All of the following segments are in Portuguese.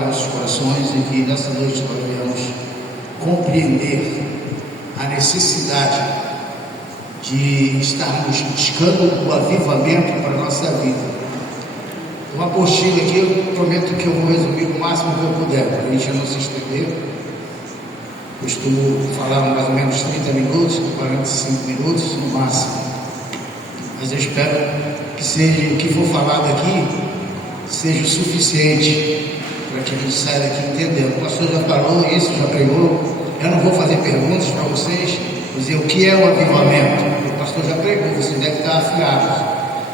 nossos corações e que nessa noite nós venhamos compreender a necessidade de estarmos buscando o avivamento para a nossa vida. Uma apostila aqui, eu prometo que eu vou resumir o máximo que eu puder, para a gente não se estender. Costumo falar mais ou menos 30 minutos, 45 minutos no máximo. Mas eu espero que seja, o que for falado aqui seja o suficiente para que a gente saia daqui entendendo. O pastor já falou isso, já pregou. Eu não vou fazer perguntas para vocês, dizer o que é o avivamento. O pastor já pregou, vocês devem estar afiados,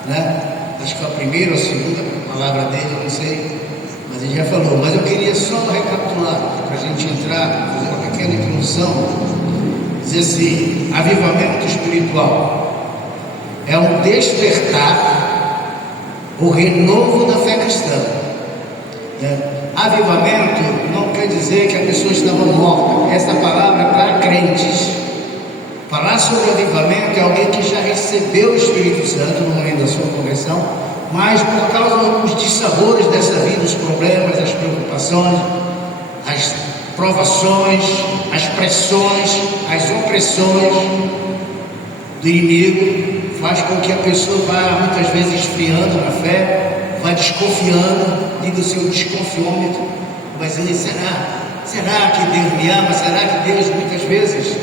né? Acho que foi a primeira ou a segunda palavra dele, eu não sei, mas ele já falou. Mas eu queria só recapitular, para a gente entrar, fazer uma pequena introdução, dizer assim: avivamento espiritual é um despertar, o renovo da fé cristã, né? Avivamento não quer dizer que a pessoa estava morta. Essa palavra é para crentes. Falar sobre avivamento é alguém que já recebeu o Espírito Santo no momento da sua conversão, mas por causa dos dissabores dessa vida, os problemas, as preocupações, as provações, as pressões, as opressões do inimigo, faz com que a pessoa vá muitas vezes esfriando na fé, vai desconfiando, liga o seu desconfiômetro, vai dizendo: será que Deus me ama? Será que Deus, muitas vezes,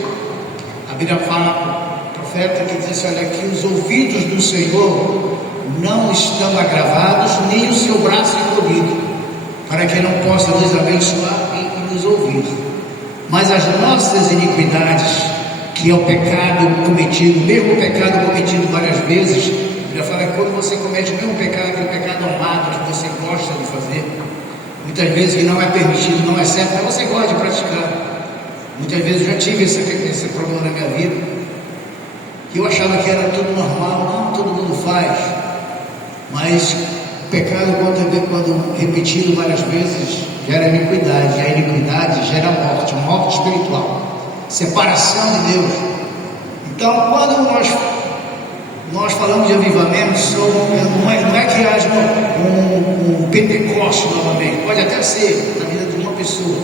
a Bíblia fala, o profeta que diz assim: olha, que os ouvidos do Senhor não estão agravados, nem o seu braço encolhido, para que não possa nos abençoar e nos ouvir. Mas as nossas iniquidades, que é o pecado cometido, mesmo o pecado cometido várias vezes, já fala que quando você comete o mesmo pecado, aquele pecado amado que você gosta de fazer, muitas vezes que não é permitido, não é certo, mas você gosta de praticar. Muitas vezes eu já tive esse problema na minha vida, que eu achava que era tudo normal. Não, todo mundo faz, mas o pecado, quando repetido várias vezes, gera iniquidade, e a iniquidade gera morte espiritual, separação de Deus. Então, quando nós falamos de avivamento, não é que haja um Pentecoste novamente, pode até ser na vida de uma pessoa,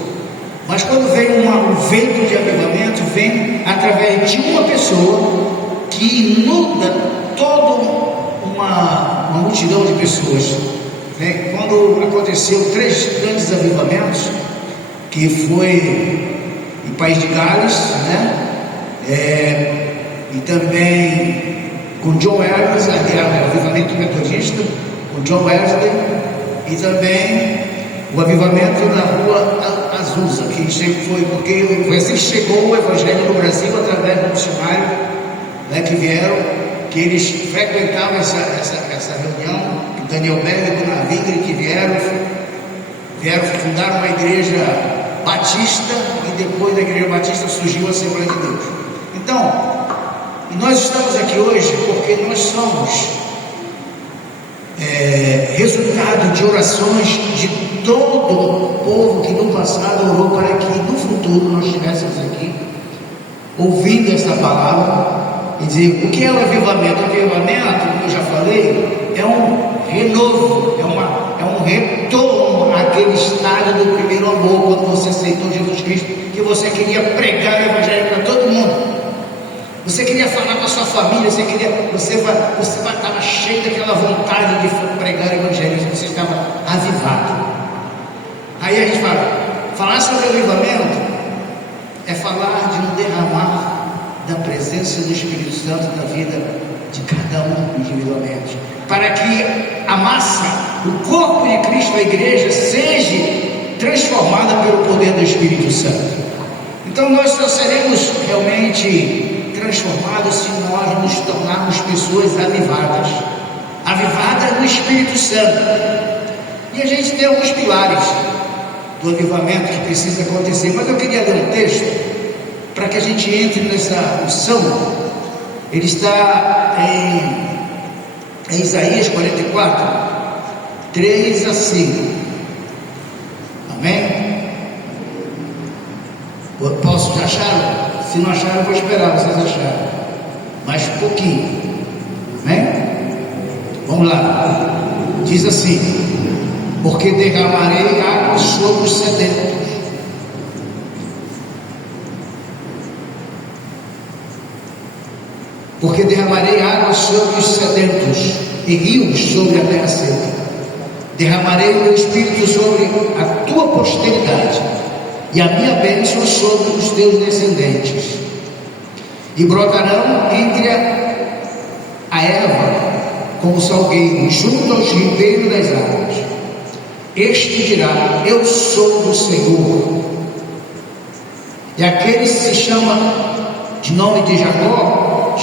mas quando vem um vento de avivamento, vem através de uma pessoa que inunda toda uma multidão de pessoas, né? Quando aconteceu 3 grandes avivamentos, que foi em País de Gales, né? E também com John Wesley, o avivamento metodista, com John Wesley, e também o avivamento na rua Azusa, que sempre foi, porque assim chegou o evangelho no Brasil através do missionário, né, que vieram, que eles frequentavam essa reunião, que Daniel Berger e Gunnar Wingren, que vieram fundar uma igreja batista, e depois da igreja batista surgiu a Assembleia de Deus. Então, nós estamos aqui hoje porque nós somos resultado de orações de todo o povo que no passado orou para que no futuro nós estivéssemos aqui ouvindo essa palavra e dizer: o que é o avivamento? O avivamento, como eu já falei, é um renovo, é um retorno àquele estado do primeiro amor, quando você aceitou Jesus Cristo, que você queria pregar o evangelho para todo mundo. Você queria falar para a sua família, você estava cheio daquela vontade de pregar o evangelho, você estava avivado. Aí a gente falar sobre avivamento é falar de um derramar da presença do Espírito Santo na vida de cada um individualmente, para que a massa, o corpo de Cristo, a igreja, seja transformada pelo poder do Espírito Santo. Então nós só seremos realmente transformados se nós nos tornarmos pessoas avivadas no Espírito Santo. E a gente tem alguns pilares do avivamento que precisa acontecer, mas eu queria ler um texto para que a gente entre nessa unção. Ele está em Isaías 44, 3 a 5. Amém? Posso achar? Se não achar, eu vou esperar vocês acharem. Mais um pouquinho. Amém? Vamos lá. Diz assim: porque derramarei água sobre derramarei água sobre os sedentos e rios sobre a terra seca. Derramarei o meu espírito sobre a tua posteridade e a minha bênção sobre os teus descendentes. E brotarão entre a erva como salgueiro, junto aos ribeiros das águas. Este dirá: eu sou do Senhor. E aquele que se chama de nome de Jacó,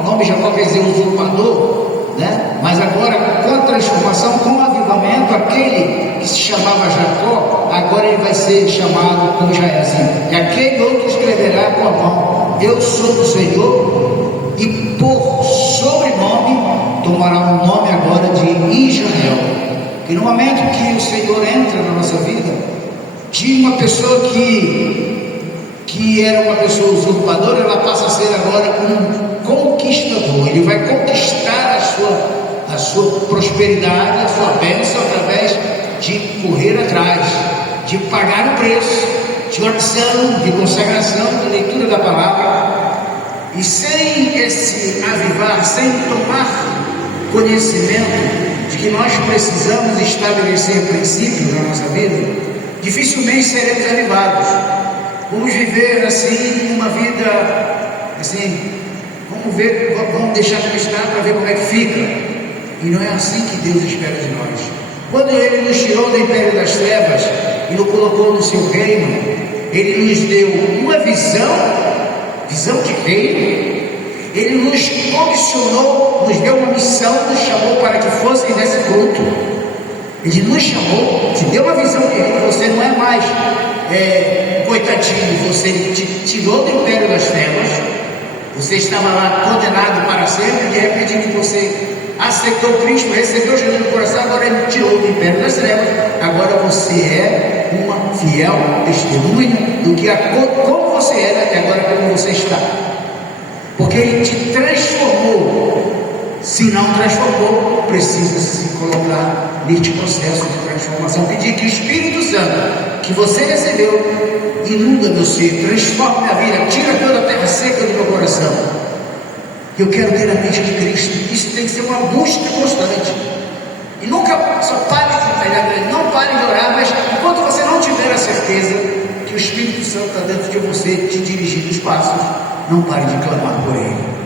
o nome Jacó quer dizer usurpador, né? Mas agora, com a transformação, com o avivamento, aquele que se chamava Jacó, agora ele vai ser chamado como Jairzinho. E aquele outro escreverá com a mão: eu sou do Senhor, e por sobrenome tomará o nome agora de Israel. E no momento que o Senhor entra na nossa vida, de uma pessoa que era uma pessoa usurpadora, ela passa a ser agora um conquistador. Ele vai conquistar a sua prosperidade, a sua bênção, através de correr atrás, de pagar o preço, de oração, de consagração, de leitura da palavra. E sem esse avivar, sem tomar conhecimento de que nós precisamos estabelecer princípios na nossa vida, dificilmente seremos avivados. Vamos viver assim uma vida assim, vamos deixar de estar para ver como é que fica. E não é assim que Deus espera de nós. Quando Ele nos tirou do império das trevas e nos colocou no seu reino, Ele nos deu uma visão de reino. Ele nos comissionou, nos deu uma missão, nos chamou para que fossem desse fruto. Ele nos chamou, te deu uma visão de reino. Você não é mais coitadinho, você te tirou do império das trevas, você estava lá condenado para sempre, de repente que você aceitou Cristo, recebeu Jesus no coração, agora Ele tirou do império das trevas, agora você é uma fiel testemunha do que como você era até agora, como você está, porque Ele te transformou. Se não transformou, precisa se colocar neste processo de transformação. Pedir que o Espírito Santo, que você recebeu, inunda meu ser, transforma minha vida, tira toda a terra seca do meu coração. Eu quero ter a mente de Cristo. Isso tem que ser uma busca constante. E nunca só pare de pegar, não pare de orar, mas enquanto você não tiver a certeza que o Espírito Santo está dentro de você, te dirigindo os passos, não pare de clamar por Ele.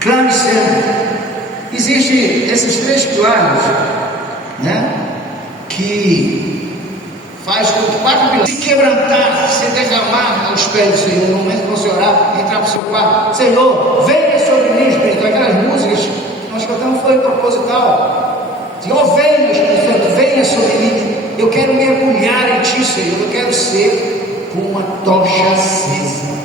Clame sempre. Existem esses 3 pilares, né? Que faz com que 4 pilares: se quebrantar, se derramar aos pés do Senhor. No momento que você orar, entrar para o seu quarto: Senhor, venha sobre mim, Espírito. Aquelas músicas que nós cantamos foi proposital. Senhor, venha, Espírito Santo, venha sobre mim. Eu quero mergulhar em Ti, Senhor. Eu quero ser como uma tocha acesa.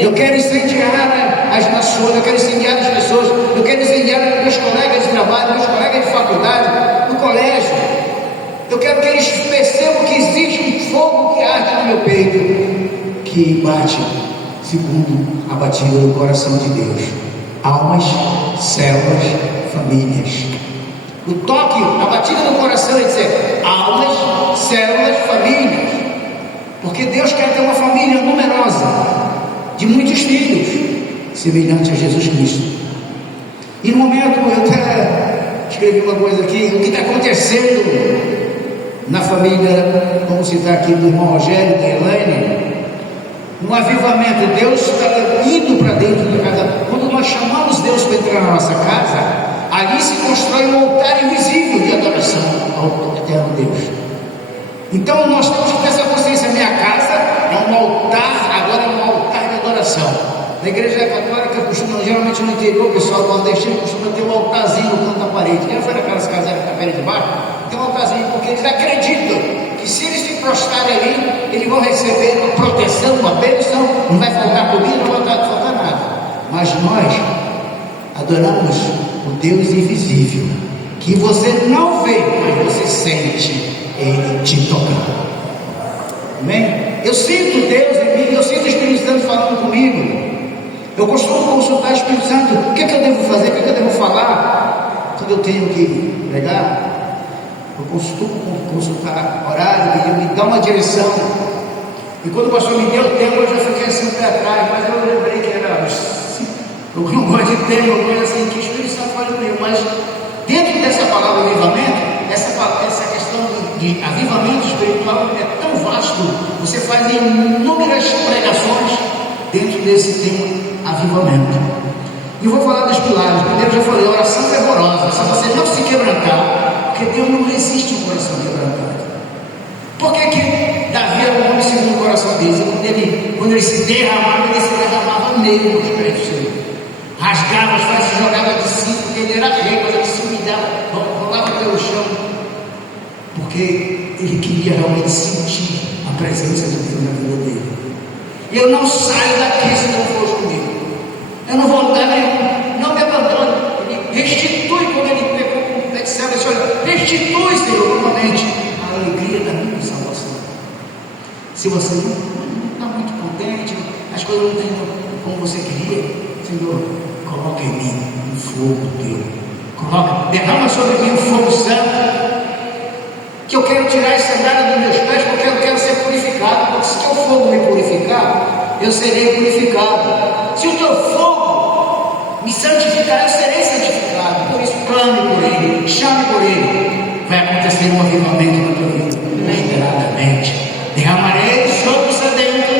Eu quero incendiar as nações, eu quero incendiar as pessoas, eu quero incendiar meus colegas de trabalho, meus colegas de faculdade, no colégio. Eu quero que eles percebam que existe um fogo que arde no meu peito, que bate segundo a batida do coração de Deus. Almas, células, famílias. O toque, a batida do coração é dizer almas, células, famílias. Porque Deus quer ter uma família numerosa, de muitos filhos, semelhante a Jesus Cristo. E no momento, eu até escrevi uma coisa aqui, o que está acontecendo na família, vamos citar aqui do irmão Rogério, da Elaine, no avivamento. Deus está indo para dentro da casa. Quando nós chamamos Deus para entrar na nossa casa, ali se constrói um altar invisível de adoração ao eterno Deus. Então nós temos que ter essa consciência: minha casa é um altar, agora é um altar de adoração. Na igreja católica, geralmente no interior, o pessoal do nordestino costuma ter um altarzinho no canto da parede. Quem foi naquelas casas com a parede de baixo? Tem um altarzinho, porque eles acreditam que se eles se prostrarem ali, eles vão receber uma proteção, uma bênção, não vai faltar comida, não vai faltar nada. Mas nós adoramos o Deus invisível, que você não vê, mas você sente Ele te tocar. Amém? Eu sinto Deus em mim, eu sinto o Espírito Santo falando comigo. Eu costumo consultar o Espírito Santo: o que é que eu devo fazer, o que é que eu devo falar quando eu tenho que pregar. Eu costumo consultar horário, ele me dá uma direção. E quando o pastor me deu o tempo, eu já fiquei assim para trás, mas eu lembrei que era Eu não gosto de ter uma coisa assim que o Espírito Santo fala comigo, mas dentro dessa palavra avivamento, essa questão de avivamento espiritual é tão vasto. Você faz inúmeras pregações dentro desse tema avivamento. E eu vou falar dos pilares. Primeiro, eu já falei, oração fervorosa. Se você não se quebrantar, porque Deus não resiste um coração quebrantado. Por que Davi era um homem segundo o coração dele? Quando ele se derramava meio nos pés do Senhor. Rasgava as faces, jogava de si, porque ele era rei, mas ele se humilhava, rolava pelo chão, porque ele queria realmente sentir a presença de Deus na vida dele. Eu não saio daqui se não for comigo. Eu não vou a lugar nenhum. Não me abandone. Ele restitui, quando ele pegou com o Betseba, ele disse: olha, restitui, Senhor, novamente a alegria da minha salvação. Se você não está muito contente, as coisas não estão como você queria, Senhor, coloca em mim um fogo teu. Derrama sobre mim um fogo santo, que eu quero tirar essa sandália dos meus pés, porque eu quero ser purificado. Porque se o teu fogo me purificar, eu serei purificado. Se o teu fogo me santificar, eu serei santificado. Por isso, clame por ele, chame por ele. Vai acontecer um avivamento na tua vida, inesperadamente. Derramarei sobre o sedento.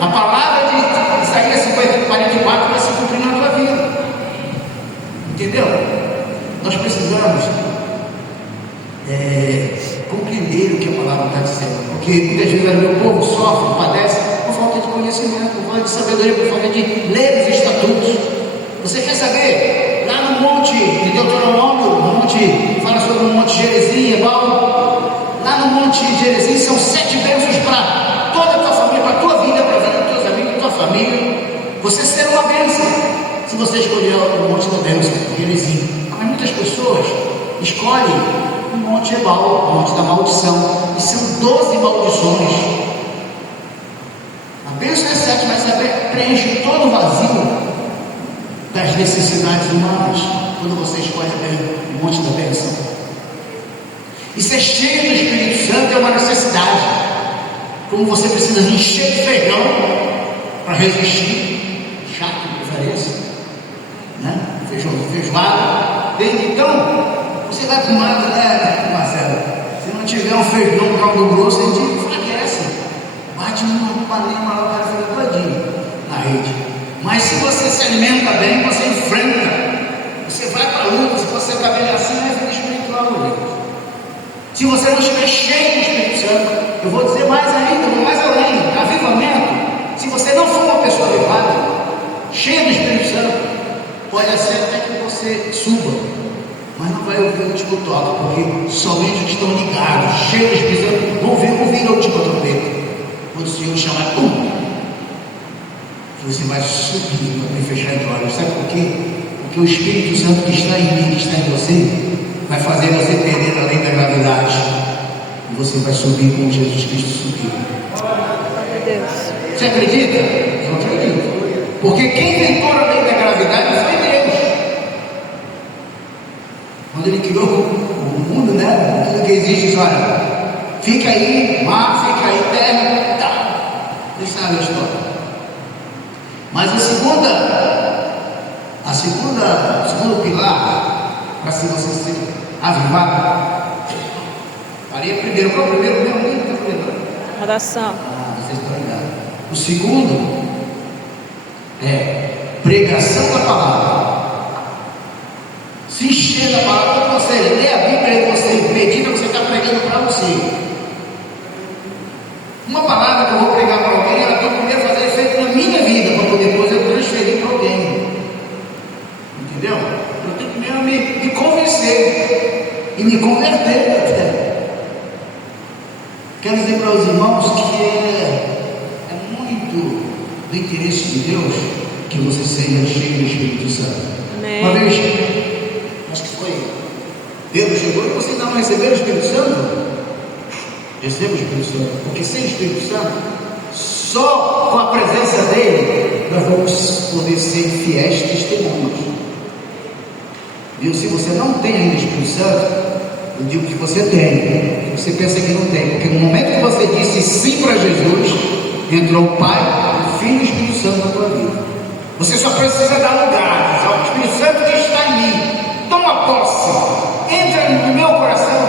A palavra de Isaías 44 vai se cumprir na tua vida. Entendeu? Nós precisamos compreender o que a palavra está dizendo, porque muitas vezes o meu povo sofre, padece por falta de conhecimento, por falta de sabedoria, por falta de ler os estatutos. Você quer saber? Lá no monte de Deuteronômio, no monte, fala sobre o monte Gerizim, lá no monte Gerizim são 7 bênçãos para toda a tua família, para a tua vida, para a vida dos teus amigos, da tua família. Você será uma bênção se você escolher o monte da bênção, Gerizim. Mas muitas pessoas escolhem o monte Ebal, o monte da maldição, e são 12 maldições. A bênção é 7, mas preenche todo o vazio das necessidades humanas quando você escolhe o monte da bênção. E ser cheio do Espírito Santo é uma necessidade. Como você precisa encher de feijão para resistir, chato de diferença, né? Feijoada. Então, você vai para o mato, né, Marcelo? Se não tiver um feijão no caldo grosso, a gente enfraquece. Bate uma panema lá, o cara fica todinho na rede. Mas se você se alimenta bem, você enfrenta. Você vai para a luta. Se você está bem assim, é vida espiritual, gente. Se você não estiver cheio do Espírito Santo, eu vou dizer mais ainda, vou mais além. Avivamento. Se você não for uma pessoa avivada, cheia do Espírito Santo, pode ser até que você suba, mas não vai ouvir o último toque, porque somente os que estão ligados, cheios do Espírito Santo, vão ouvir a última trombeta. Quando o Senhor chamar, você vai subir para fechar de olhos. Sabe por quê? Porque o Espírito Santo que está em mim, que está em você, vai fazer você perder a lei da gravidade, e você vai subir como Jesus Cristo subiu. Você acredita? Eu acredito. Porque quem inventou a lei da gravidade foi Deus. Quando ele criou o mundo, né? Tudo que existe, olha, fica aí mar, fica aí terra, tá. Vocês sabem a história. Mas o segundo pilar, para se você ser avivado, faria primeiro. Qual é o primeiro? Meu amigo, está lembrando? Oração. Vocês estão ligados. O segundo é pregação da palavra. Se encher da palavra, quando você lê a Bíblia e você medita, você está pregando para você. Uma palavra que eu vou pregar para alguém, ela tem que primeiro fazer efeito na minha vida, para poder depois eu transferir para alguém. Entendeu? Eu tenho que primeiro me convencer e me converter até. Quero dizer para os irmãos que é muito do interesse de Deus que você seja cheio do Espírito Santo. Amém. Uma vez, acho que foi Pedro chegou e você ainda não recebeu o Espírito Santo? Receba o Espírito Santo, porque sem o Espírito Santo, só com a presença dele, nós vamos poder ser fiéis testemunhas. Viu? Se você não tem ainda o Espírito Santo, eu digo que você tem. Você pensa que não tem, porque no momento que você disse sim para Jesus, entrou o Pai, o Filho e o Espírito Santo na tua vida. Você só precisa dar lugar ao Espírito Santo que está em mim. Toma posse, entra no meu coração,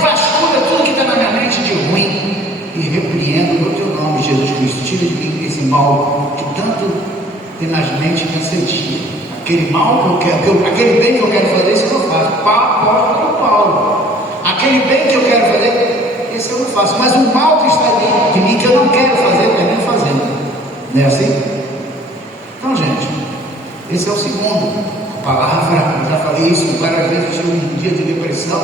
vasculha tudo que está na minha mente de ruim e repreendo no teu nome, Jesus Cristo. Tira de mim esse mal que tanto tenazmente me sentia. Aquele mal que eu quero, aquele bem que eu quero fazer, esse eu não faço. Apóstolo Paulo. Aquele bem que eu quero fazer, esse eu não faço. Mas o mal que está dentro de mim, que eu não quero fazer, termino fazendo. Não é assim? Então, gente, esse é o segundo. A palavra, eu já falei isso várias vezes. Eu tive um dia de depressão,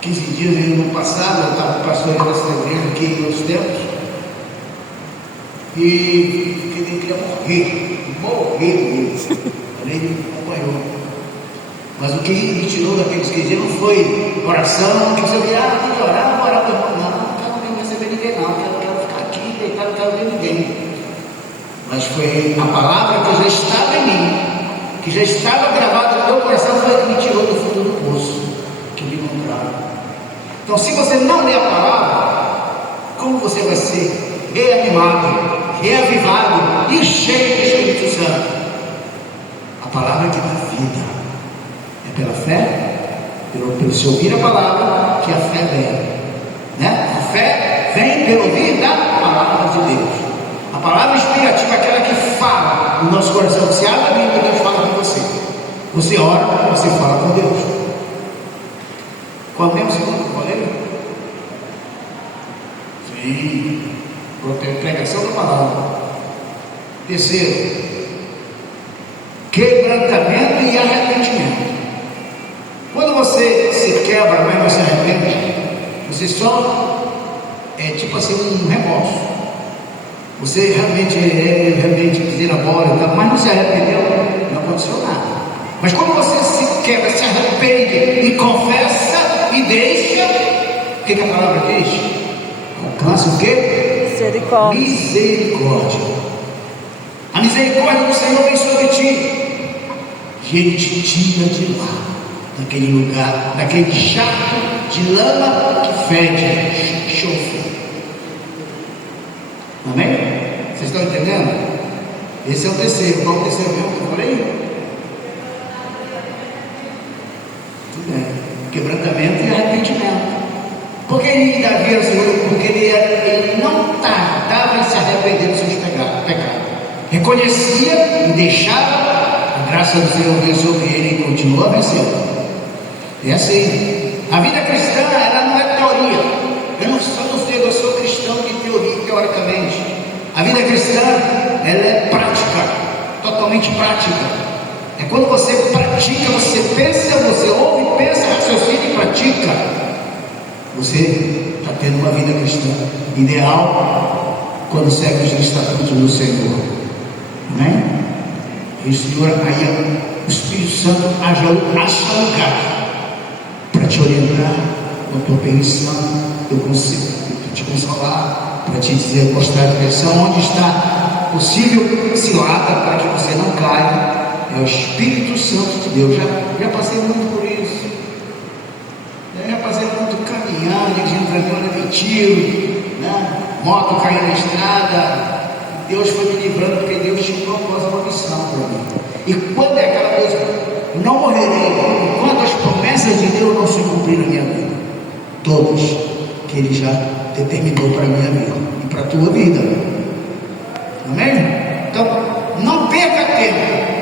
15 dias no passado. Eu estava pastoreando essa igreja aqui em outros tempos, e fiquei, queria morrer mesmo. Ele me acompanhou. Mas o que me tirou daqueles 15 dias não foi oração, que você vê, tem que orar, vou orar. Não quero receber ninguém, não. Quero ficar aqui deitado, não quero ver ninguém. Mas foi a palavra que já estava em mim, que já estava gravada no meu coração, foi que me tirou do fundo do poço, que me encontrava. Então, se você não lê a palavra, como você vai ser reanimado, reavivado e cheio do Espírito Santo? A palavra que dá vida é pela fé, pelo se ouvir a palavra, que a fé vem, né? A fé vem pelo ouvir da palavra de Deus. A palavra inspirativa é aquela que fala no nosso coração. Você abre a Bíblia e Deus fala com você. Você ora, você fala com Deus. Qual é o mesmo segundo que eu falei? Sim, pregação da palavra. Terceiro, quebrantamento e arrependimento. Quando você se quebra, mas não se arrepende, você só é tipo assim um remorso. Você realmente pisou na bola, mas não se arrependeu, não aconteceu nada. Mas quando você se quebra, se arrepende e confessa e deixa, o que a palavra diz? Alcança o quê? Misericórdia. Misericórdia. A misericórdia do Senhor vem sobre ti, e Ele te tira de lá, daquele lugar, daquele jato de lama que fede enxofre. Amém? Vocês estão entendendo? Esse é o terceiro. Qual é o terceiro mesmo que eu falei? Tudo bem. Quebrantamento e arrependimento. Por que ele Davi era o Senhor? Porque ele não tardava em se arrepender dos seus pecados. Reconhecia e deixava a graça do Senhor vir sobre ele e continua vencendo. É assim. A vida cristã, ela não é teoria. Eu sou cristão de teoria, teoricamente. A vida cristã, ela é prática, totalmente prática. É quando você pratica, você pensa, você ouve, pensa, raciocina e pratica. Você está tendo uma vida cristã ideal quando segue os estatutos do Senhor. Amém? E o Senhor, aí o Espírito Santo acha lugar para te orientar na tua permissão, teu conselho, te consolar, para te dizer, mostrar a direção onde está possível cilada, para que você não caia. É o Espírito Santo de Deus. Já passei muito por isso. Já passei muito caminhando, dirigindo para mim, olha, tiro, né? Moto caindo na estrada. Deus foi me livrando, porque Deus tinha um propósito, uma missão para mim. E quando é aquela coisa, não morrerei enquanto as promessas de Deus não se cumprirem na minha vida. Todas que Ele já determinou para a minha vida e para a tua vida. Amém? Então, não perca tempo.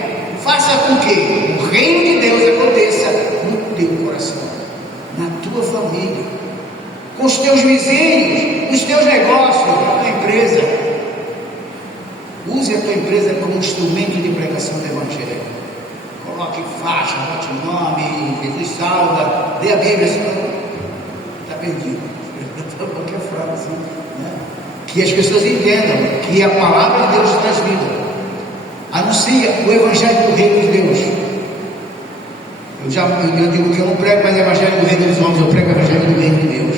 Faça com que o reino de Deus aconteça no teu coração, na tua família, com os teus vizinhos, nos teus negócios, na tua empresa. Use a tua empresa como instrumento de pregação do Evangelho. Coloque faixa, bote nome, Jesus salva, dê a Bíblia, senão está perdido. Qualquer frase, né? Que as pessoas entendam que a palavra de Deus traz vida. Anuncia o Evangelho do Reino de Deus. Eu digo que eu não prego mais o Evangelho do Reino dos Homens, eu prego o Evangelho do Reino de Deus.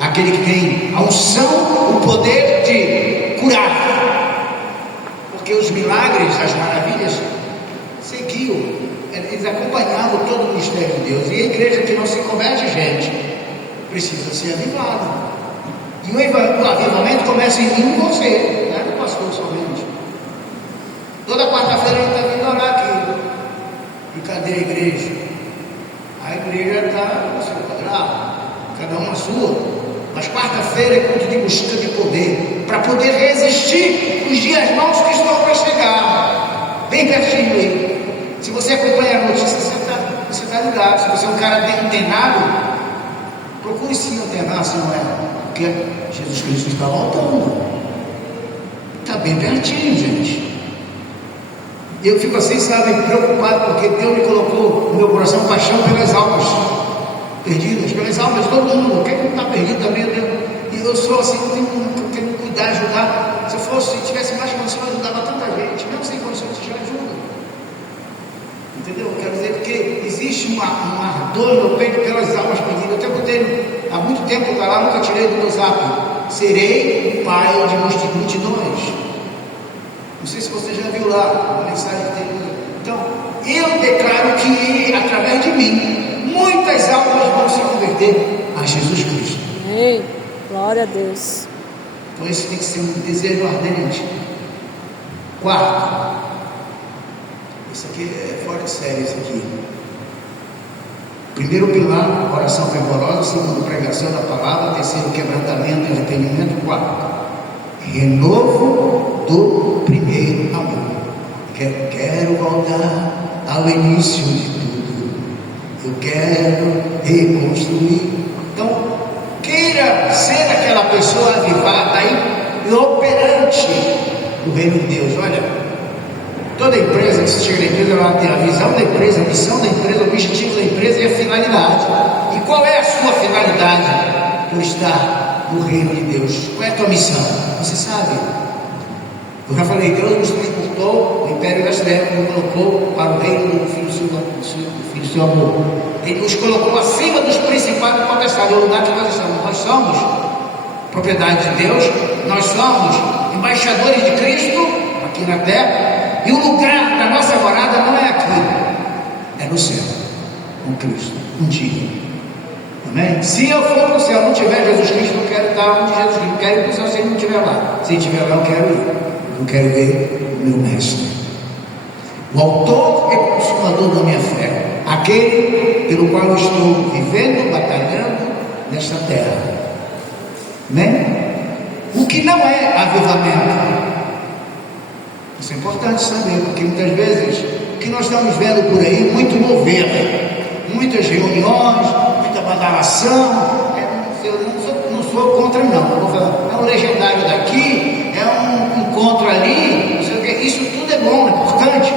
Aquele que tem a unção, o poder de curar. Porque os milagres, as maravilhas, seguiam, eles acompanhavam todo o mistério de Deus. E a igreja que não se converte, gente, precisa ser avivada. E o avivamento começa em mim e você, não é no pastor somente. Toda cadê a igreja? A igreja está no seu quadrado, cada uma sua. Mas quarta-feira é culto de busca de poder, para poder resistir os dias maus que estão para chegar. Bem pertinho aí. Se você acompanha a notícia, você está ligado. Se você é um cara antenado, procure sim antenar, se não é. Porque Jesus Cristo está voltando. Está bem pertinho, gente. E eu fico assim, sabe, preocupado, porque Deus me colocou no meu coração paixão pelas almas perdidas, pelas almas de todo mundo. Quem não está perdido também, e eu sou assim, eu tenho que cuidar, ajudar. Se eu tivesse mais condições, eu ajudava tanta gente, mesmo sem condições, você já ajuda. Entendeu? Quero dizer, porque existe um ardor no meu peito pelas almas perdidas. Eu até botei, há muito tempo, está lá, nunca tirei do meu zap. Serei pai de multidões. Não sei se você já viu lá a mensagem que tem. Então, eu declaro que através de mim, muitas almas vão se converter a Jesus Cristo. Amém. Glória a Deus. Então, isso tem que ser um desejo ardente. Quarto, isso aqui é fora de série, isso aqui. Primeiro pilar, oração fervorosa. Segundo, pregação da palavra. Terceiro, quebrantamento e arrependimento. Quarto, renovo do primeiro amor. Quero voltar ao início de tudo. Eu quero reconstruir. Então, queira ser aquela pessoa avivada e operante do reino de Deus. Olha, toda empresa que se chega na empresa, ela tem a visão da empresa, a missão da empresa, o objetivo da empresa e a finalidade. E qual é a sua finalidade por estar no reino de Deus? Qual é a tua missão? Você sabe? Eu já falei, Deus nos transportou do império das trevas, nos colocou para o reino do Filho do seu amor. Ele nos colocou acima dos principados e potestades, é o lugar que nós estamos. Nós somos propriedade de Deus, nós somos embaixadores de Cristo aqui na terra, e o lugar da nossa morada não é aqui, é no céu, com Cristo, um dia. Amém? Se eu for para o céu, não tiver Jesus Cristo, eu quero estar onde Jesus Cristo, eu quero ir para o céu se ele não estiver lá. Se ele estiver lá, eu quero ir. Eu quero ver o meu mestre, o autor e consumador da minha fé, aquele pelo qual eu estou vivendo, batalhando nesta terra. Amém? O que não é avivamento? Isso é importante saber, porque muitas vezes o que nós estamos vendo por aí, muito mover, muitas reuniões, muita badalação. Eu não sou contra, não. Eu vou falar, é um legendário daqui, é um encontro ali, não sei o que. Isso tudo é bom, é importante,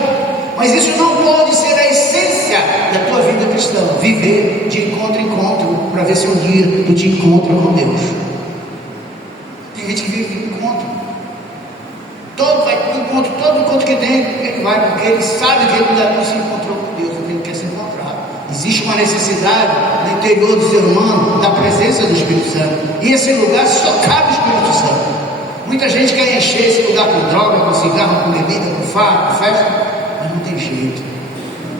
mas isso não pode ser a essência da tua vida cristã. Viver de encontro em encontro, para ver se um dia tu te encontra com Deus. Tem gente que vive de encontro, todo encontro que tem, ele vai, porque ele sabe que ele ainda não se encontrou com Deus, ele quer se encontrar. Existe uma necessidade no interior do ser humano da presença do Espírito Santo, e esse lugar só cabe o Espírito Santo. Muita gente quer encher esse lugar com droga, com cigarro, com bebida, com farra, com festa, mas não tem jeito.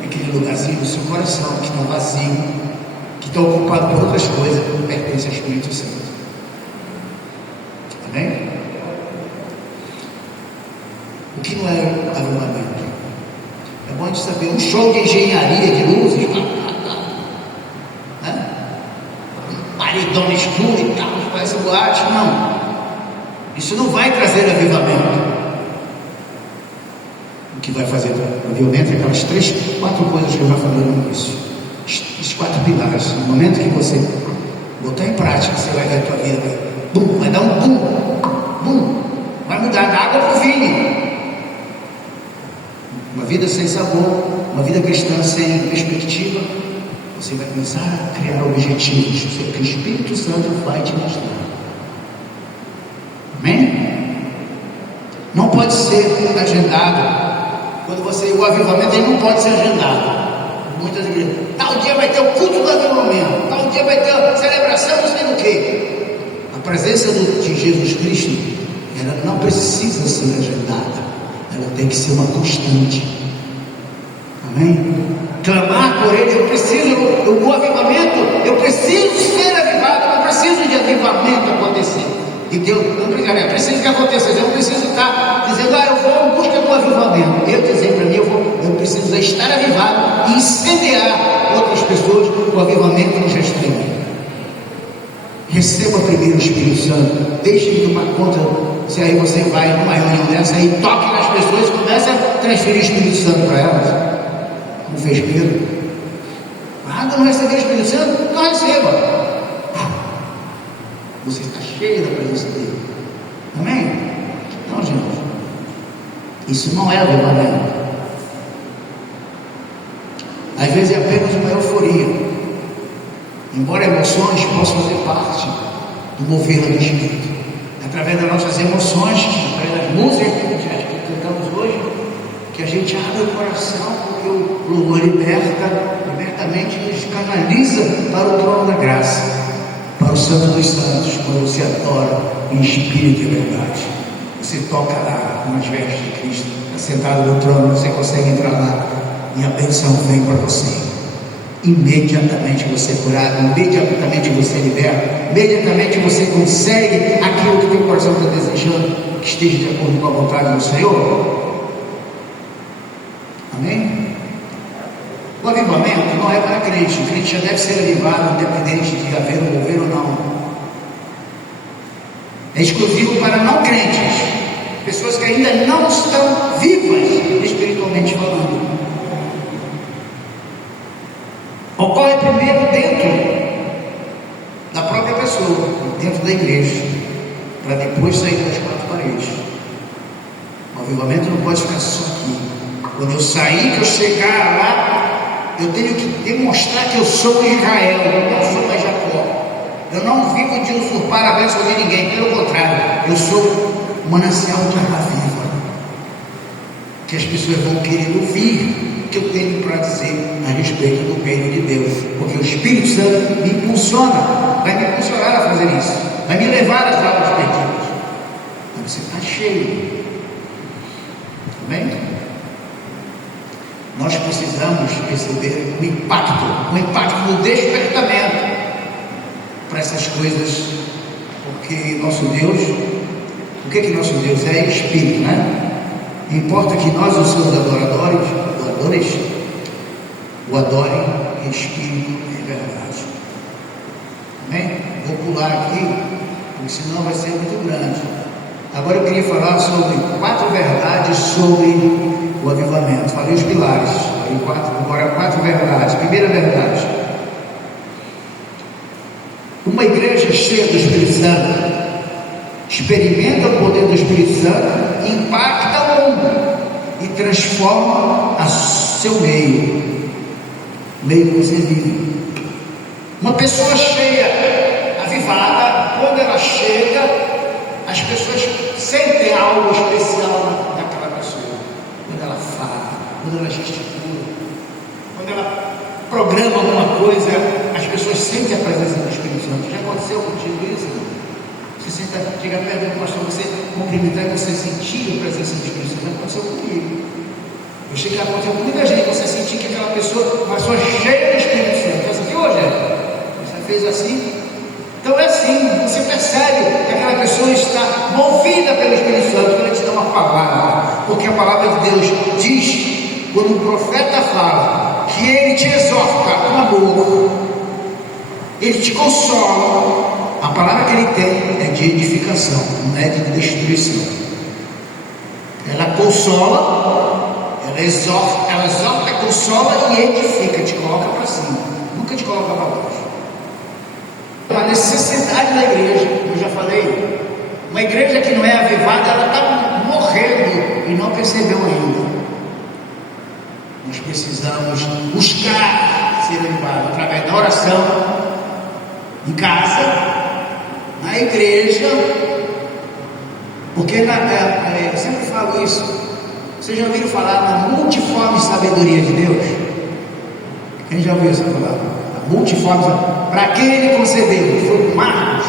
É aquele lugarzinho do seu coração que está vazio, que está ocupado por outras coisas, que não pertence ao Espírito Santo. Amém? O que não é avivamento? É bom a gente saber. Um show de engenharia de luzes, né? Paredão escuro e tal, parece boate. Não, isso não vai trazer avivamento. O que vai fazer avivamento é aquelas 3, 4 coisas que eu já falei no início, os 4 pilares. No momento que você botar em prática, você vai ver a tua vida, vai dar um boom, vai mudar da água para o vinho. Uma vida sem sabor, uma vida cristã sem perspectiva, você vai começar a criar objetivos que o Espírito Santo vai te mostrar. Amém? Não pode ser agendado. Quando o avivamento ele não pode ser agendado. Muitas igrejas, tal dia vai ter o culto do avivamento, tal dia vai ter a celebração, não sei do que. A presença de Jesus Cristo, ela não precisa ser agendada. Ela tem que ser uma constante. Amém? Clamar por ele, o avivamento, eu preciso ser avivado, eu não preciso de avivamento acontecer. E Deus, não preciso que aconteça, eu não preciso estar dizendo, eu vou em busca do avivamento. Eu dizer para mim, eu precisamos estar avivados e incendiar outras pessoas com o avivamento que já está em mim. Receba primeiro o Espírito Santo, deixe ele tomar conta. Se aí você vai numa reunião dessa aí, toque nas pessoas e comece a transferir o Espírito Santo para elas, como fez Pedro. Não receber o Espírito Santo? Não receba. Você está cheio da presença dele. Amém? Então, gente, isso não é avivamento. Às vezes é apenas uma euforia. Embora emoções possam fazer parte do mover do Espírito, através das nossas emoções, através das músicas que cantamos hoje, que a gente abre o coração, porque o louvor libertamente nos canaliza para o trono da graça, para o Santo dos Santos, quando você adora em espírito e verdade. Você toca lá nas vestes de Cristo, está sentado no trono, você consegue entrar lá e a bênção vem para você. Imediatamente você é curado, imediatamente você é liberto, imediatamente você consegue aquilo que o teu coração está desejando, que esteja de acordo com a vontade do Senhor. Amém? O avivamento não é para crente. O crente já deve ser avivado, independente de haver um mover ou não. É exclusivo para não crentes, pessoas que ainda não estão vivas espiritualmente falando. Ocorre primeiro dentro da própria pessoa, dentro da igreja, para depois sair das quatro paredes. O avivamento não pode ficar só aqui. Quando eu sair, que eu chegar lá, eu tenho que demonstrar que eu sou Israel, eu não sou mais Jacó. Eu não vivo de usurpar a bênção de ninguém, pelo contrário, eu sou um manancial de água viva, que as pessoas vão querer ouvir que eu tenho para dizer a respeito do reino de Deus, porque o Espírito Santo me impulsiona, vai me impulsionar a fazer isso, vai me levar às almas perdidas. Mas você está cheio. Amém? Nós precisamos receber o impacto do despertamento para essas coisas, porque nosso Deus, o que nosso Deus é? Espírito, né? Importa que nós, os seus adoradores, o adorem em espírito e em verdade. Amém? Vou pular aqui, porque senão vai ser muito grande. Agora eu queria falar sobre 4 verdades sobre o avivamento. Falei os pilares, agora 4 verdades. Primeira verdade: uma igreja cheia do Espírito Santo experimenta o poder do Espírito Santo, impacta o mundo e transforma seu meio que você vive. Uma pessoa cheia, avivada, quando ela chega, as pessoas sentem algo especial naquela pessoa. Quando ela fala, quando ela gesticula, quando ela programa alguma coisa, as pessoas sentem a presença do Espírito Santo. Já aconteceu contigo isso? Você chega perto do pastor, você cumprimentar e você sentir a presença do Espírito Santo. Já aconteceu comigo. Eu cheguei a acontecer com muita gente, você sentir que aquela pessoa, uma pessoa cheia do Espírito Santo. Você aqui hoje, você fez assim? Então é assim, você percebe que aquela pessoa está movida pelo Espírito Santo quando ele te dá uma palavra, porque a palavra de Deus diz, quando o profeta fala, que ele te exorta com amor, ele te consola. A palavra que ele tem é de edificação, não é de destruição. Ela consola, ela exorta, consola e edifica, te coloca para cima, nunca te coloca para baixo. A necessidade da igreja, eu já falei, uma igreja que não é avivada, ela está morrendo e não percebeu ainda. Nós precisamos buscar ser avivado através da oração, em casa, na igreja, porque eu sempre falo isso. Vocês já ouviram falar na multiforme sabedoria de Deus? Quem já ouviu essa palavra? A multiforme, para quem ele concedeu? Foi para Marcos,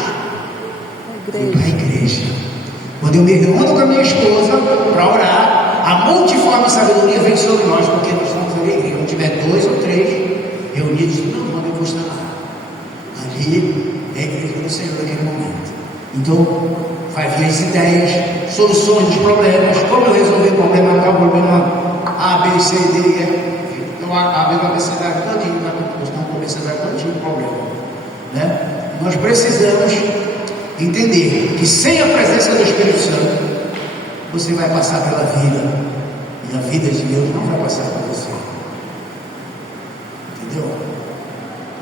foi para a igreja. Quando eu me reúno com a minha esposa para orar, a multiforme sabedoria vem sobre nós, porque nós estamos na igreja. Quando tiver 2 ou 3 reunidos, não, quando eu vou estar lá. Ali é a igreja do Senhor naquele momento. Então, vai vir as ideias, soluções dos problemas, como eu resolver o problema tal, problema A, B, C, D, E. Então a Bíblia vai ser dada todinho, nós não começamos a dar todinho o problema, né? Nós precisamos entender que sem a presença do Espírito Santo, você vai passar pela vida, e a vida de Deus não vai passar por você. Entendeu?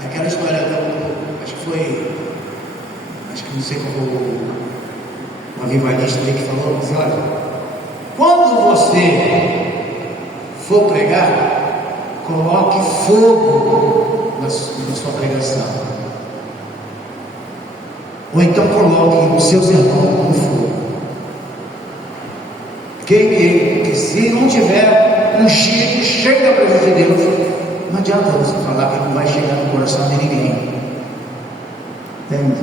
Aquela história acho que não sei qual o avivalista ali que falou, mas olha, quando você for pregar, coloque fogo na sua pregação, ou então coloque os seus irmãos no fogo. Porque se não tiver um cheio da presença de Deus, não adianta você falar que não vai chegar no coração de ninguém. Entende?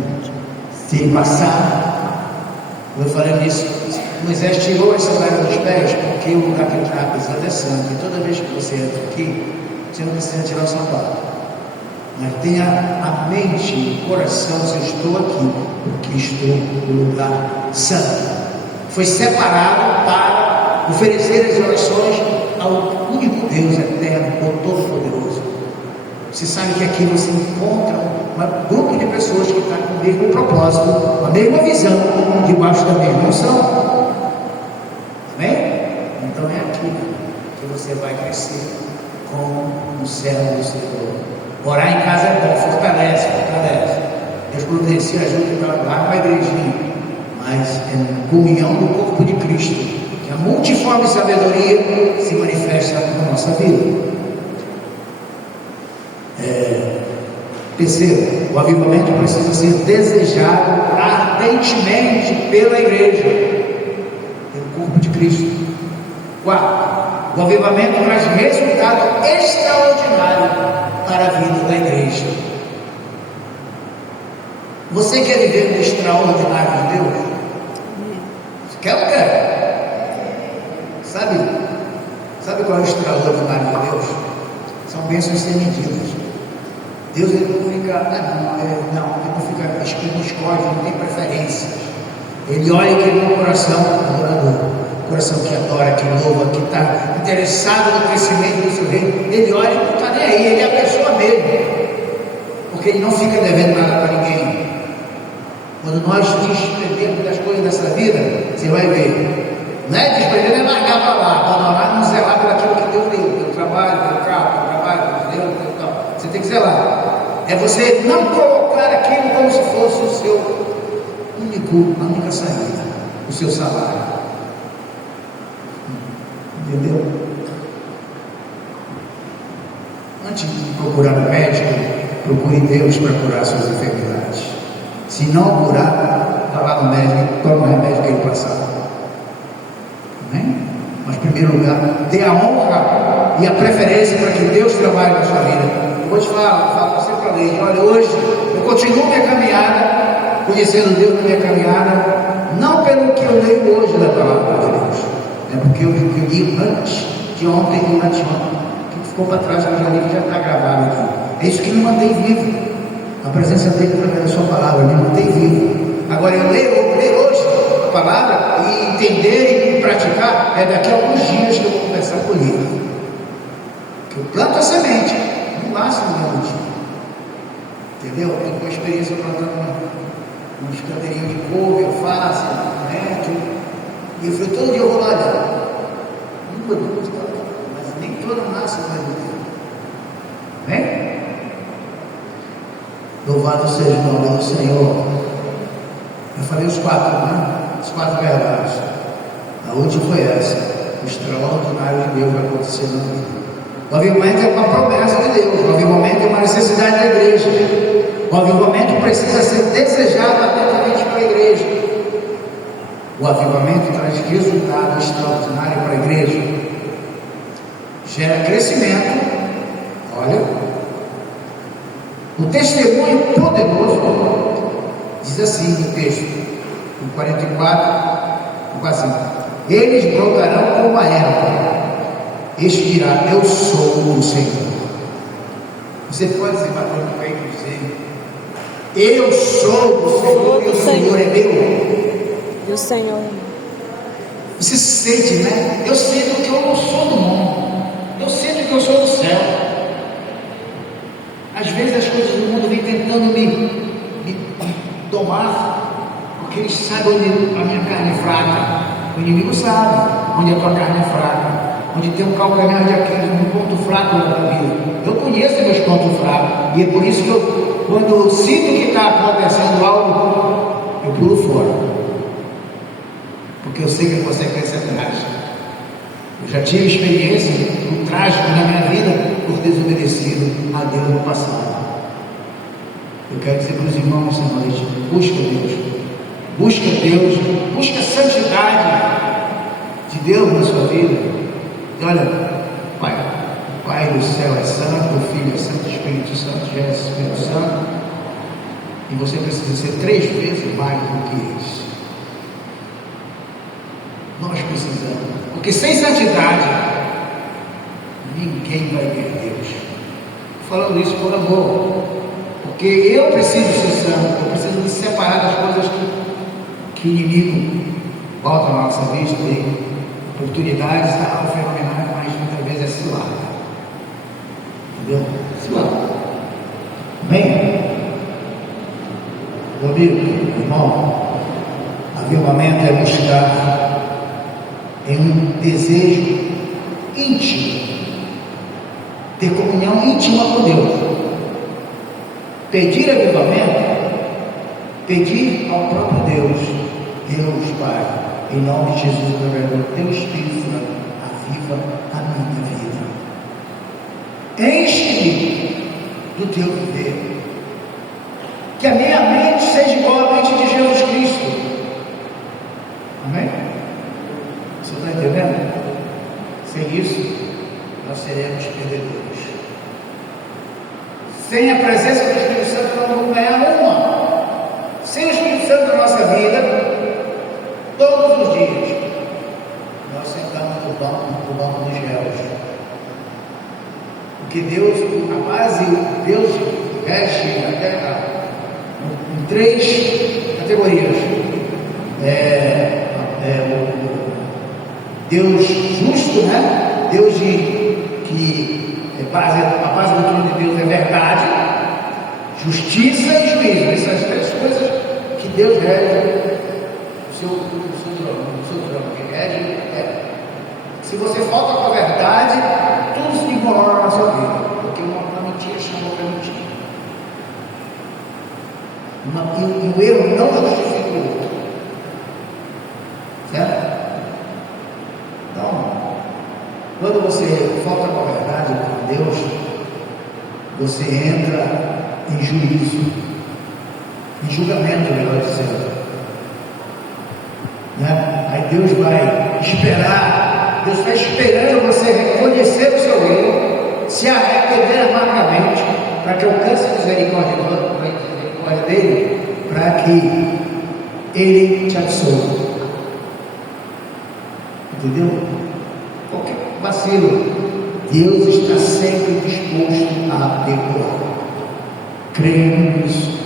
Se ele passar, eu falei nisso, Moisés tirou a sandália dos pés, porque o lugar que ele estava pisando é santo, e toda vez que você entra aqui, você não precisa tirar o sapato. Mas tenha a mente, o coração, se eu estou aqui, porque estou no lugar santo. Foi separado para oferecer as orações ao único Deus eterno, todo-poderoso. Você sabe que aqui você encontra um grupo de pessoas que está com o mesmo propósito, a mesma visão, debaixo da mesma unção. Amém? Então é aqui que você vai crescer como um servo do Senhor. Orar em casa é bom, fortalece. Deus providencia ajuda para a igrejinha, mas é na comunhão do corpo de Cristo que a multiforme sabedoria se manifesta na nossa vida. Terceiro, o avivamento precisa ser desejado ardentemente pela igreja, pelo corpo de Cristo. Quarto, o avivamento traz resultado extraordinário para a vida da igreja. Você quer viver no extraordinário de Deus? Você quer ou não quer? Sabe qual é o extraordinário de Deus? São bênçãos sem medidas. Deus ele não fica, ele não fica escolhe, não tem preferências. Ele olha aquele no coração adorador, coração que adora, que louva, que está interessado no crescimento do seu reino. Ele olha e não está nem aí, ele é a pessoa mesmo, porque ele não fica devendo nada para ninguém. Quando nós desprendemos das coisas dessa vida, você vai ver, não é desprender, é largar para lá, abandonar, não zelar por aquilo que Deus deu, pelo trabalho, pelo carro, pelo trabalho, pelo Deus, pelo tal. Você tem que zelar. É você não colocar aquilo como se fosse o seu a única saída, o seu salário. Entendeu? Antes de procurar um médico, procure Deus para curar suas enfermidades. Se não curar, vá lá no médico, toma o remédio que ele passar. Amém? Mas em primeiro lugar, dê a honra e a preferência para que Deus trabalhe na sua vida. Eu vou te falar sempre para Leide, olha, hoje eu continuo minha caminhada, conhecendo Deus na minha caminhada, não pelo que eu leio hoje da palavra de Deus, é porque eu li antes de ontem e anteontem, que ficou para trás, que já está gravado aqui. É isso que me mantém vivo, a presença dele através da sua palavra, me mantém vivo. Agora eu leio hoje a palavra e entender e praticar, é daqui a alguns dias que eu vou começar a colher. Que eu planto a semente, não nasce no mesmo dia. Entendeu? Eu tenho uma experiência plantando uns canteirinhos de couve, alface, médio, e eu falei, todo dia eu vou lá olhar. Mas nem toda nasce no mesmo dia. Amém? Louvado seja o nome do Senhor. Eu falei os quatro, né? Os quatro verdades. A última foi essa: o extraordinário de Deus vai acontecer na vida. O avivamento é uma promessa de Deus. O avivamento é uma necessidade da igreja. O avivamento precisa ser desejado atentamente pela igreja. O avivamento traz resultado extraordinário para a igreja. Gera crescimento. Olha, o testemunho poderoso diz assim no texto, no 44, assim: eles brotarão como a erva. Este dirá: eu sou o Senhor. Você pode se bater no peito e dizer: eu sou o Senhor, e o Senhor é meu. E o Senhor. Você se sente, né? Eu sinto que eu não sou do mundo. vezes as coisas do mundo vêm tentando me tomar, porque eles sabem onde a minha carne é fraca. O inimigo sabe onde a tua carne é fraca, onde tem um calcanhar de Aquiles, um ponto fraco na tua vida. Eu conheço meus pontos fracos, e é por isso que quando eu sinto que está acontecendo algo, eu pulo fora, porque eu sei que a consequência é trágica. Eu já tive experiência no trágico na minha vida por desobedecido a Deus no passado. Eu quero dizer para os irmãos essa noite: busca Deus, busca a santidade de Deus na sua vida. E olha, o Pai do céu é santo, o Filho é santo, o Espírito Santo já é Espírito Santo, e você precisa ser 3 vezes mais do que isso. Nós precisamos, porque sem santidade ninguém vai ver Deus. Estou falando isso por amor, porque eu preciso ser santo, eu preciso me separar das coisas que o inimigo bota na nossa vista, tem oportunidades fenomenais, mas muitas vezes é cilada. Entendeu? Cilada. Amém? Meu amigo, irmão, avivamento é buscar em um desejo íntimo, ter comunhão íntima com Deus. Pedir avivamento, pedir ao próprio Deus: Deus Pai, em nome de Jesus, o teu Espírito Santo, aviva a minha vida. Enche-me do teu viver. Que a minha mente seja igual à mente de Jesus Cristo. Amém? Você está entendendo? Sem isso, nós seremos perdedores. Sem a presença do Espírito Santo, nós não vamos ganhar uma. Sem o Espírito Santo na nossa vida, todos os dias, nós sentamos no banco dos réus. Porque Deus, a base, Deus rege a terra em 3 categorias. Deus justo, né? Deus a base do trono de Deus é verdade, justiça e juízo. Essas 3 coisas que Deus rege o seu trono. Ele rege a terra. Se você falta com a verdade, tudo se enrola na sua vida, porque uma mentira chamou para mentira. E o erro não justifica o outro. Certo? Então, quando você falta com a verdade com Deus, você entra em juízo, em julgamento, melhor dizendo. Né? Aí Deus vai esperar, Deus está esperando você reconhecer o seu erro, se arrepender amargamente, para que alcance a misericórdia dele, para que ele te absolva. Entendeu? Qualquer vacilo, Deus está sempre disposto a perdoar. Creia nisso.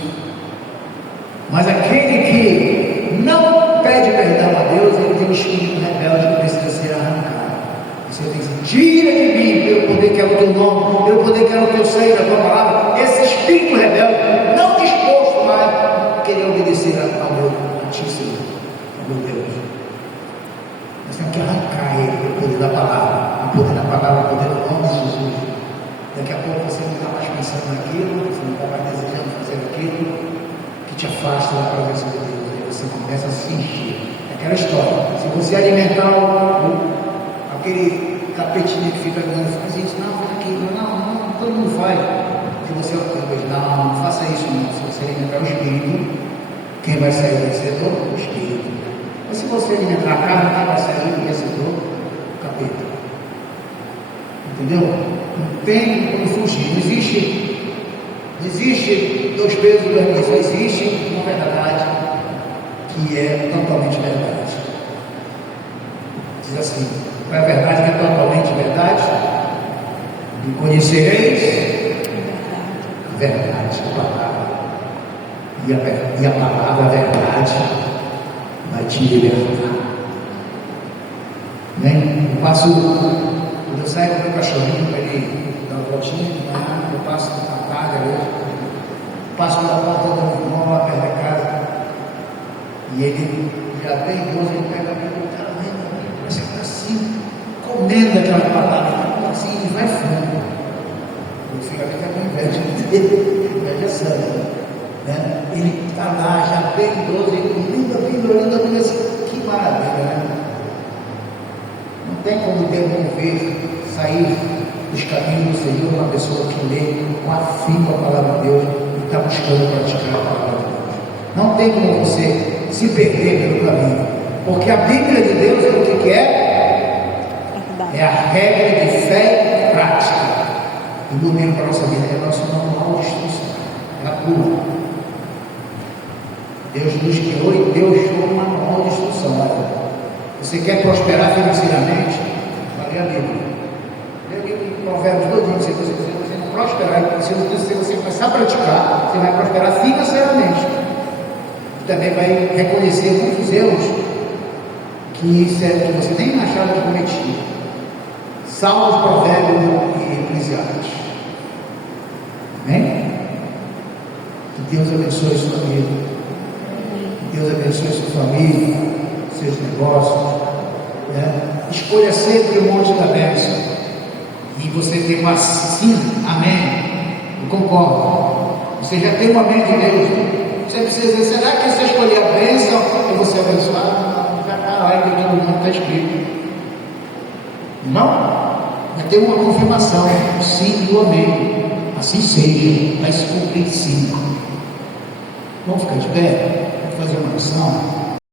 Mas aquele que não pede perdão a Deus, ele tem um espírito rebelde que precisa ser arrancado. Você tem que dizer: tira de mim, pelo poder que é o teu nome, pelo poder que é o teu sangue, a tua palavra. Esse espírito rebelde, não disposto mais a querer obedecer a ti, Senhor, a meu Deus. Nós temos que arrancar ele pelo poder da palavra, o poder da palavra, o poder do nome de Jesus. Daqui a pouco você não está mais pensando naquilo, você não está mais desejando fazer aquilo que te afasta da presença de Deus. Aí você começa a se encher. Aquela história: se você alimentar aquele capetinho que fica dizendo, faz isso, não, faz aquilo, não, todo mundo faz. Se você não faça isso, não. Se você alimentar o espírito, quem vai sair do vencedor? O espírito. Mas se você alimentar a carne, quem vai sair do vencedor? O capeta. Entendeu? Não tem como fugir. Não existe 2 pesos e 2 medidas. Existe uma verdade que é totalmente verdade. Diz assim: qual é a verdade que é totalmente verdade? E conhecereis a verdade, a palavra. E a palavra, a verdade, vai te libertar. Né? Eu passo, quando eu saio com o meu cachorrinho para ele dar uma voltinha de manhã, eu passo na tarde, passo pela porta do meu irmão lá perto da casa, e ele já bem idoso, ele pega a Bíblia, o cara lendo a Bíblia, parece que está assim, comendo aquela palavra, assim, e vai fundo. Eu fico até com inveja dele, inveja santa, né? Ele está lá, já bem idoso, ele lendo a Bíblia, assim, que maravilha, né? Não tem como devolver, sair dos caminhos do Senhor uma pessoa que lê com afinco a palavra de Deus e está buscando praticar a palavra de Deus. Não tem como você se perder pelo caminho, porque a Bíblia de Deus é o que é? É a regra de fé e prática. O domínio para a nossa vida é nosso manual de instrução, é a tua. Deus nos criou e Deus deu um manual de instrução. Olha, você quer prosperar financeiramente? Vai ler a Bíblia. Lê o livro de Provérbios todinho, se você não prosperar, se você começar a praticar, você vai prosperar financeiramente. E também vai reconhecer muitos erros que você nem achava que cometia. Salmos, Provérbios e Eclesiastes. Amém? Que Deus abençoe a sua vida. Que Deus abençoe a sua família, seus negócios. Né? Escolha sempre o monte da bênção. E você tem uma sim, amém. Eu concordo. Você já tem um amém de Deus. Você precisa dizer, será que se eu escolher a bênção, eu vou ser abençoado? Já está lá, todo mundo está escrito. Não? Vai ter uma confirmação. Sim e o amém. Assim seja. Vai se cumprir sim. Vamos ficar de pé? Vamos fazer uma oração.